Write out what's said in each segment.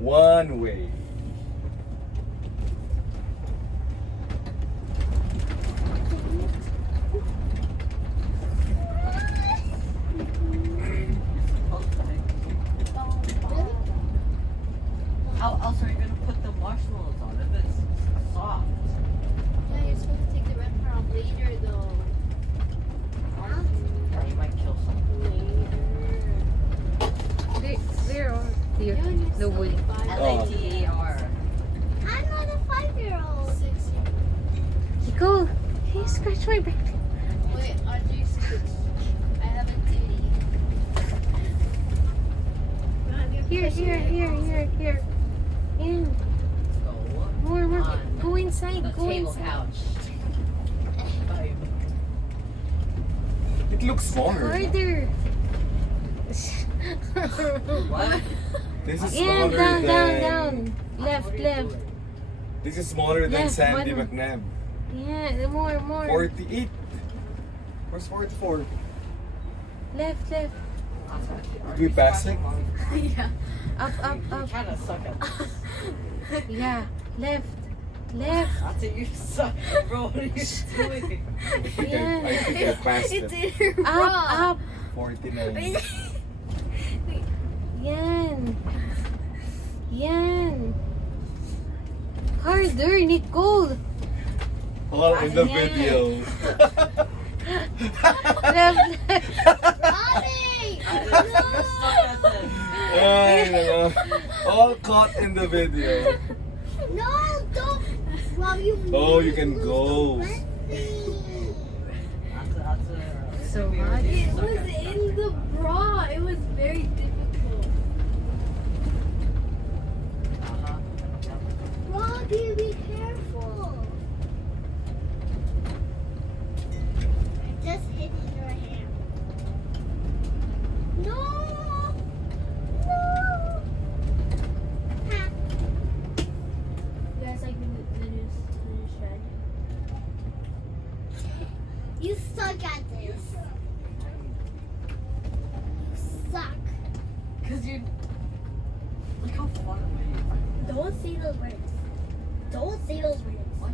One way. How else are you gonna put the marshmallows on if it's soft? Yeah, you're supposed to take the red part off later though. Yeah, you might kill someone. They're all here. The wood. LATAR. I'm not a 5-year-old. 6 years. Go. Hey, scratch my back. Wait, Audrey, I have a duty. Here. In. Go More. on. Go inside. The Go table inside. couch. It looks smaller. Harder. What? This is Yeah, smaller down. Left. This is smaller than Left, Sandy bottom. McNabb. Yeah, more. 48. Where's 44? Left. Did we pass it? Yeah. Up. You're trying to suck at this. Yeah, left. That's it, you suck, bro. What are you doing? I think I passed it. Up. 49. Yan. Harder, Nicole. All in the Yeah. video. Left. Mommy! You're stuck at this. Ay, nako. All caught in the video. No, don't. Well, you Oh, you can go. That's So hot. It was in the bra. It was very difficult. Robbie, be careful. I just hit your hand. No! No! Ha. You guys like the new shred? You suck at this. You suck. Cause you look how far away you are. Don't say those words. Don't say those words. What?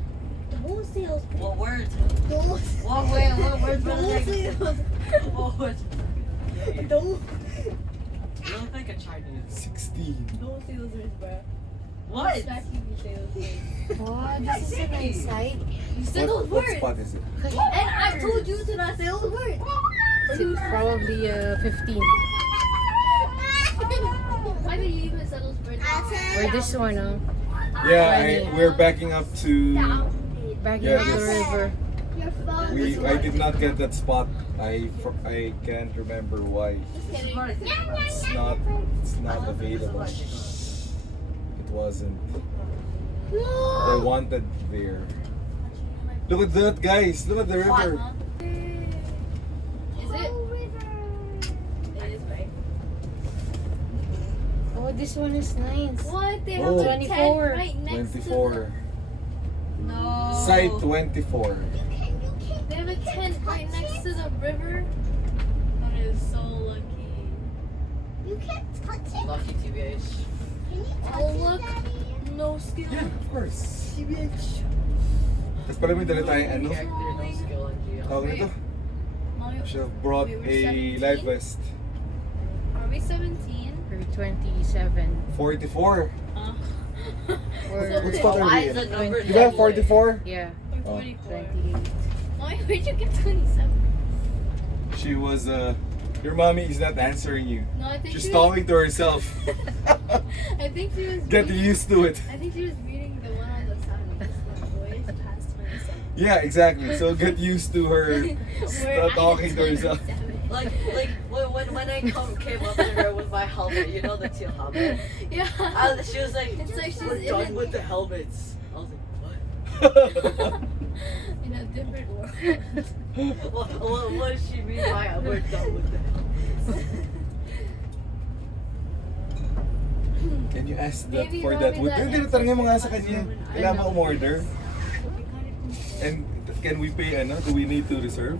Don't say those words. What words? Don't. What words? Don't say those. What words? Don't. You look like a Chinese. 16. Don't say those words, bro. What? Smack you if you say those words. Oh, this is a nice side. You said those What words. spot is it? And I told you to not say those words. It's probably 15. Why did you even say those words? Or this one, Yeah, we're backing up to. back Yeah, in the this- river. Your phone. I did not get that spot. I can't remember why. It's not available. It wasn't. I wanted there. Look at that, guys. Look at the river. Is it? It is, right? Oh, this one is nice. What? They Oh. have a 10 24. right next 24. No. Site 24. They have a tent right next to the river. That is so lucky. You can't touch it. Lucky TBH. Can you touch Oh, it, look. Daddy? No skill. Yeah, of course. Tapos pala may dala tayong ano? Character, no skill, and GL. Tawag nito? Mommy, She brought We were a 17? live vest. are we 17? Or 27. 44. Or What's spot are Why we is in? the number Di ba 44? yeah, Or Oh. 24? 28. Mommy, where'd you get 27? She was, your mommy is not answering you. No, I think She's she was, talking to herself. I think she was Get reading, used to it. I think she was reading the one on the side. The boys past 27. Yeah, exactly. So get used to her We're talking to at herself. 27. Like when I came up to her with my helmet, you know the teal helmet. Yeah. She was like, It's like she's "We're in done a- with the helmets." I was like, In a different world. what does she mean by we're done with the helmets? Can you ask that Maybe for Robin, that wood? that Hindi, tinatanong mo nga sa kanya. answers the Kailangan question. mo order. And can we pay ano? Do we need to reserve?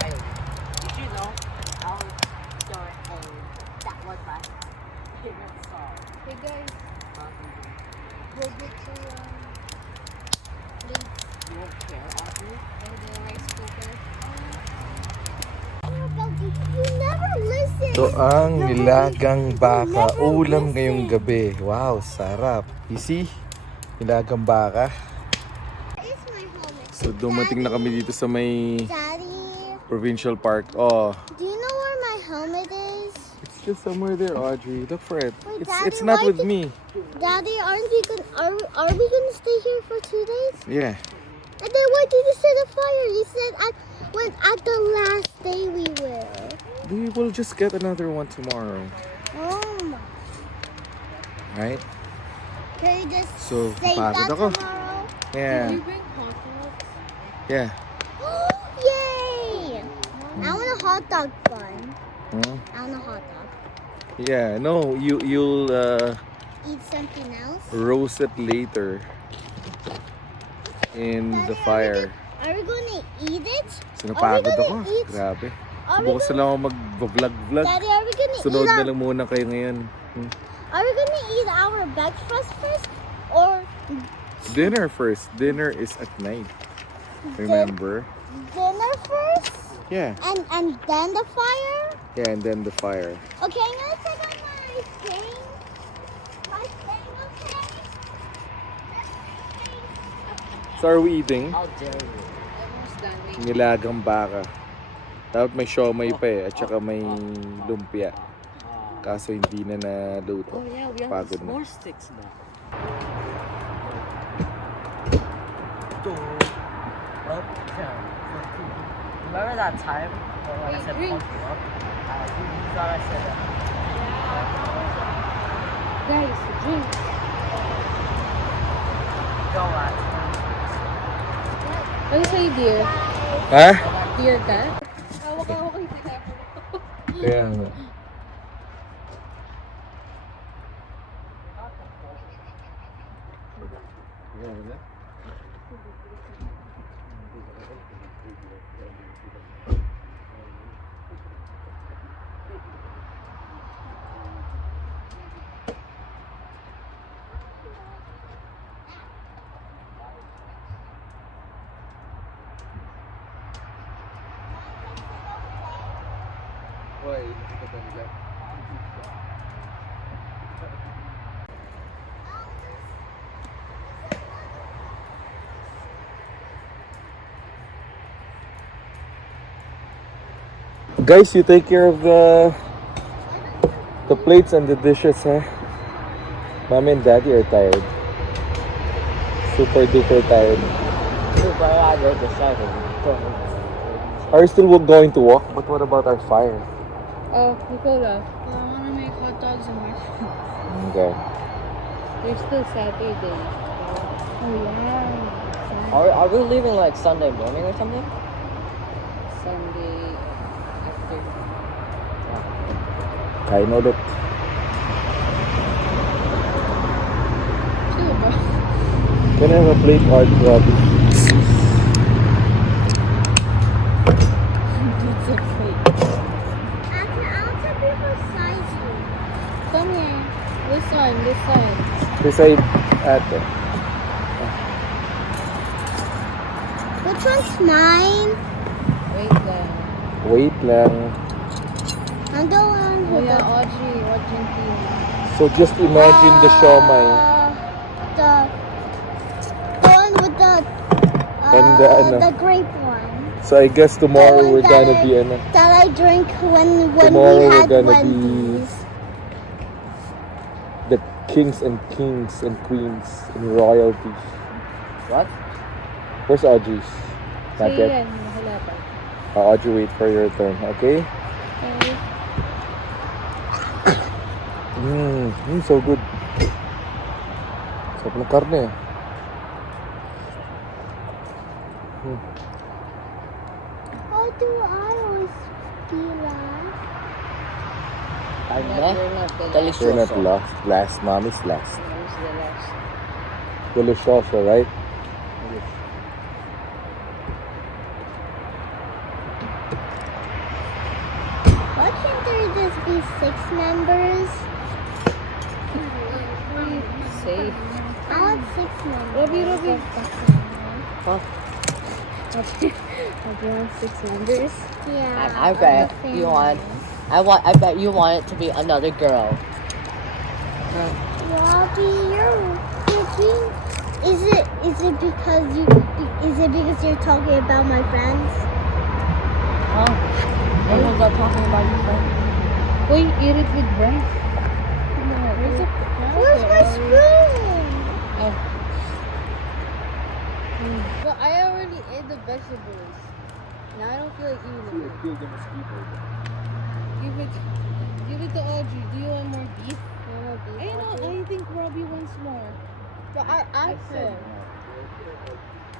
Did you know You never listen. Ito ang nilagang baka. Ulam ngayong gabi. Wow, sarap. You see? Nilagang baka. It's my helmet. So dumating na kami dito sa may Daddy, provincial park. Oh, do you know where my helmet is? it's just somewhere there, Audrey. Look for it. Wait, It's Daddy, not why with did- me. Daddy, are we gonna stay here for 2 days? Yeah. And then why did you set a fire? You said at the last day we will. We will just get another one tomorrow. Oh my. Right? Can you just So, save that pagod ako. tomorrow? Yeah. Did you bring hot dogs? Yeah. Yay! I want a hot dog bun. Hmm? I want a hot dog. Yeah. No, you'll Eat something else? roast it later in the fire. Are we gonna eat it? Sinapagod Are we ako. gonna eat? Grabe. Are we Bukas na lang ako mag-vlog. Daddy, are we gonna Sunod eat na lang muna kayo ngayon. Are we gonna eat our breakfast first or Dinner first. Dinner is at night. Remember? dinner first Yeah. and then the fire? Yeah, and then the fire. Okay, I'm gonna take out my thing. My thing, okay? So are we eating? How dare you? Almost done. Wait. Nilagang baka. Dapat may siomay pa eh, at saka may lumpia. Kaso hindi na naluto. Oh yeah, we have Pagod na. more sticks now. Remember that time when I said Drink. pump you up? You thought I said that. Guys, drink. Go on. Ano sa'yo, dear? Ha? Dear ka? Hawak-hawak yung telepono. Kaya nga. Guys, you take care of the plates and the dishes, huh? Mommy and Daddy are tired. Super duper tired. Are you still going to walk? But what about our fire? Oh, Nicola. Well, I want to make hot dogs and marshmallows. Okay. There's still Saturday. Oh, yeah. Are we leaving like Sunday morning or something? Sunday after. Kain ulit. Chill, bro. Can I have a plate, Robbie? It's a plate. I'll tell people size you. Come here. This one, this one. Beside ate. Which one's mine? Wait lang. Wait lang. I'm the one Oh who yeah, Audrey, Argentina. So just imagine the siomai. The one with the And the ano? the grape one. So I guess tomorrow we're gonna be That I drink when Tomorrow we we're had gonna Wendy's. the kings and queens and royalty. What? Where's Audrey's? Not Sige yet. yan, wala pa. Audrey, wait for your turn, okay? Okay. So good. Sarap ng karne. How do I always feel like? I'm You're not. not the last. Delicious. You're not last. Last. Mommy's last. Who's the last? Delicioso, right? Why can't there just be 6 members? Safe. I want 6 members. Robbie. Huh? Of your 6 members. Yeah. I of the bet family. you want. I bet you want it to be another girl. Robbie, you're being. Is it because you're talking about my friends? Huh? Everyone's not talking about you, friend. Wait, eat it with bread. Where's my spoon? But I already ate the vegetables. Now I don't feel like eating them. Kill the mosquito. Give it to Audrey. Do you want more beef? You want beef, I know. Audrey? I think Robbie wants more. But I asked her.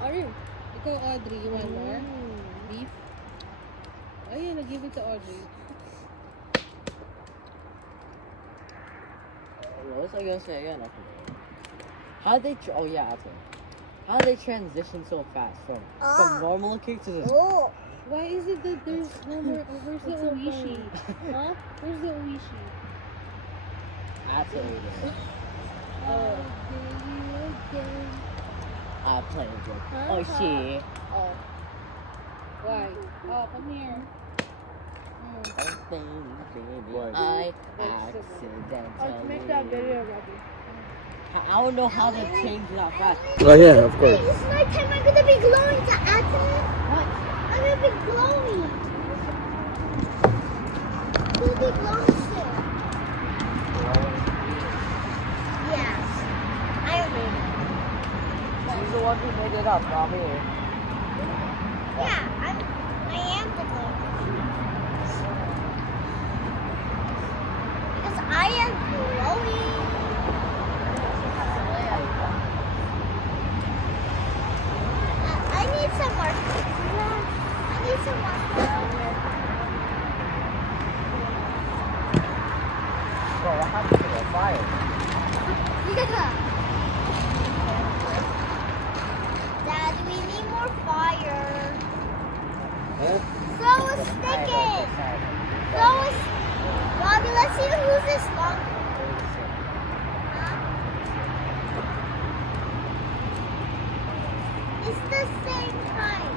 Audrey, ikaw Audrey, you want more beef? Oh yeah, no, give it to Audrey. What was I gonna say again? How they? Oh yeah, that's it. How they transition so fast from normal cake to this? Oh. Why is it that there's no more? Where's the oishi? Huh? Where's the oishi? That's what it is. I'll play it good. Huh? Oh shit. Oh. Why? Oh, come here. Oh baby, Why? I Let's make that accidentally. video, Robbie. I don't know how to change that fast. Oh yeah, of course. It's nighttime. I'm gonna be glowing to accident. What? I'm gonna be glowing. I'm gonna be glowing soon. Yeah. I made it. She's the one who made it up, not me. Yeah, I am the glowing. Because I am glowing. I need some marshmallows. I need some marshmallows. Bro, what happened to the fire? Yeah. Dad, we need more fire. Throw a stick in. Throw a Robbie, let's see who's this longer. It's the same time.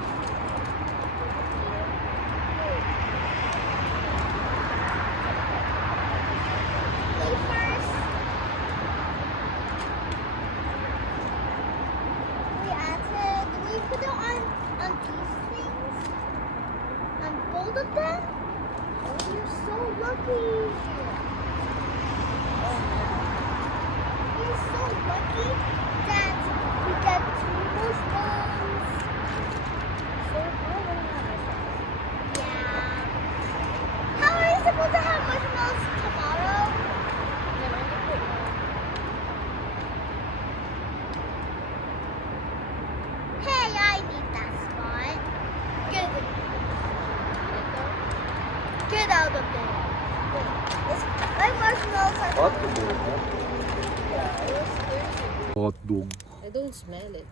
Me first. We added. We put it on these things. On both of them. Oh, you're so lucky. You're so lucky that we get 2 marshmallows. So yeah. How are you supposed to have marshmallows tomorrow? Hey, I need that spot. Get out of there. My marshmallows are Hot dog. I don't smell it.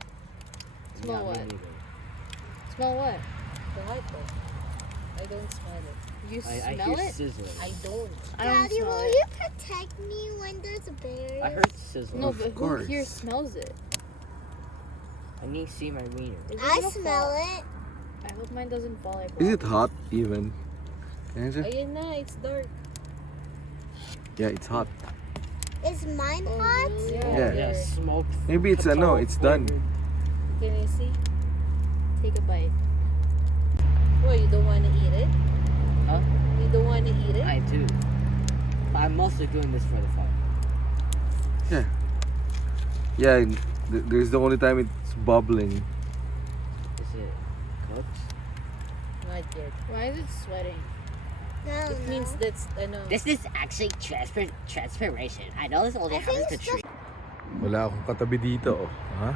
Smell Yeah, me what? neither. Smell what? The hot dog. I don't smell it. You I smell hear it? sizzling. I don't. Daddy, smell will it. you protect me when there's bears? I heard sizzling. No, Of but who course. here smells it? I need to see my meter. Is it I gonna smell fall? it. I hope mine doesn't fall like Is it Robbie's. hot even? Is it? Ayan na, it's dark. Yeah, it's hot. Is mine Oh, hot? really? Yeah. Yeah, smoke. Maybe it's no, it's done. Can you see? Take a bite. What, you don't want to eat it? Huh? You don't want to eat it? I do. But I'm mostly doing this for the fun. Yeah. Yeah, there's the only time it's bubbling. Is it cooked? Not yet. Why is it sweating? No, It means that's, This is actually transpiration. I know this only I think happens to it's trees. Wala akong katabi dito, oh. Ha?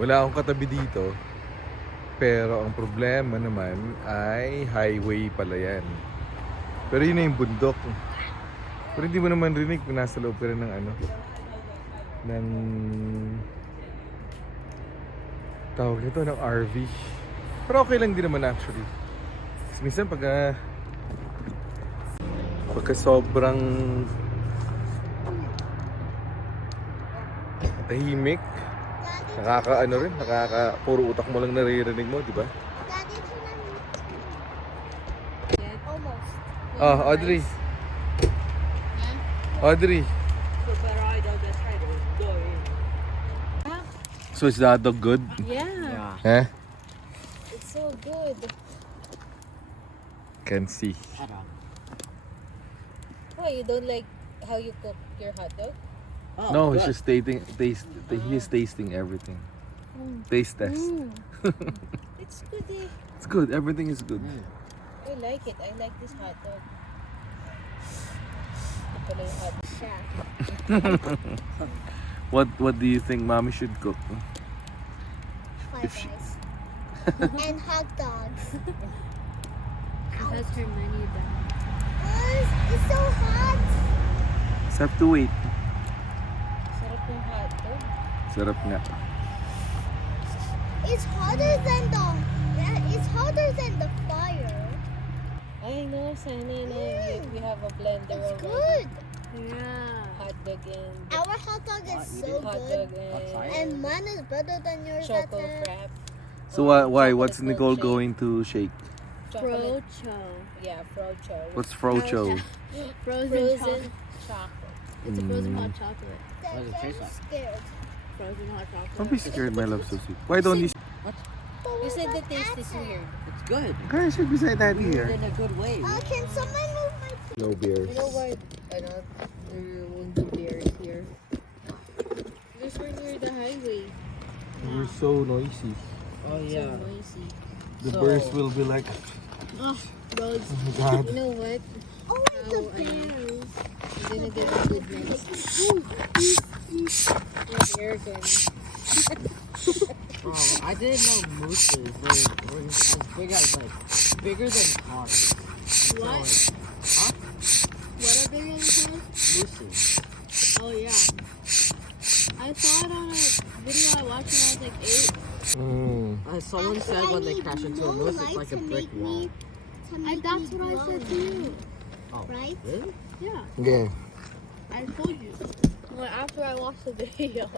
Wala akong katabi dito. Pero ang problema naman ay highway pala yan. Pero yun na yung bundok. Pero hindi mo naman rinig kung nasa loob ka rin ng ano. Ng tawag nito, ng RV. Pero okay lang din naman actually. Kasi minsan pagka sobrang tahimik, Daddy, Puro utak mo lang naririnig mo, di ba? Daddy, turn on. Almost. Oh, Audrey. Audrey. So is the hot dog good? Yeah. Eh? It's so good. Can see. Why, you don't like how you cook your hot dog? No, he's just he's tasting everything. Taste test. It's good eh. It's good. Everything is good. I like it. I like this hot dog. Ito pala yung hot dog. What do you think Mommy should cook? Fried If she- rice. And hot dogs. That's her menu then. It's so hot. Just have to wait. Sarap yung hot dog. Sarap nga. It's hotter than the fire. I know, sana no. We have a blender It's already. good. Yeah. Hot dog and Our hot dog is so hot good. dog And mine is better than yours. choco Tata. frap. So why? Chocolate What's Nicole milkshake. going to shake? Chocolate. Frocho. Yeah, frocho. What's frocho? Frozen Frozen chocolate. chocolate. It's a frozen hot chocolate. What does it taste I'm like? scared. Frozen hot chocolate. Don't be scared, my love, so sweet. Why don't you? You said the taste is weird. It's good. Guys, sit beside Daddy Weird here. in a good way. Can someone move my? No beers. You know why? There won't be bears here. Because we're near the highway. We're so noisy. Oh yeah. So noisy. The So- birds will be like, Roads. oh my God. You know what? Oh, it's the bears. I'm gonna get a good nest. With air gun. Oh, I didn't know mooses were as big as bigger than cars. What? Huh? What are they gonna call? Mooses. Oh yeah. I saw it on a video I watched when I was like 8. Someone said when they crash into a moose, it's like a brick wall. That's what I said to you. Oh, Right? really? Yeah. Yeah. I told you. Well, after I watched the video.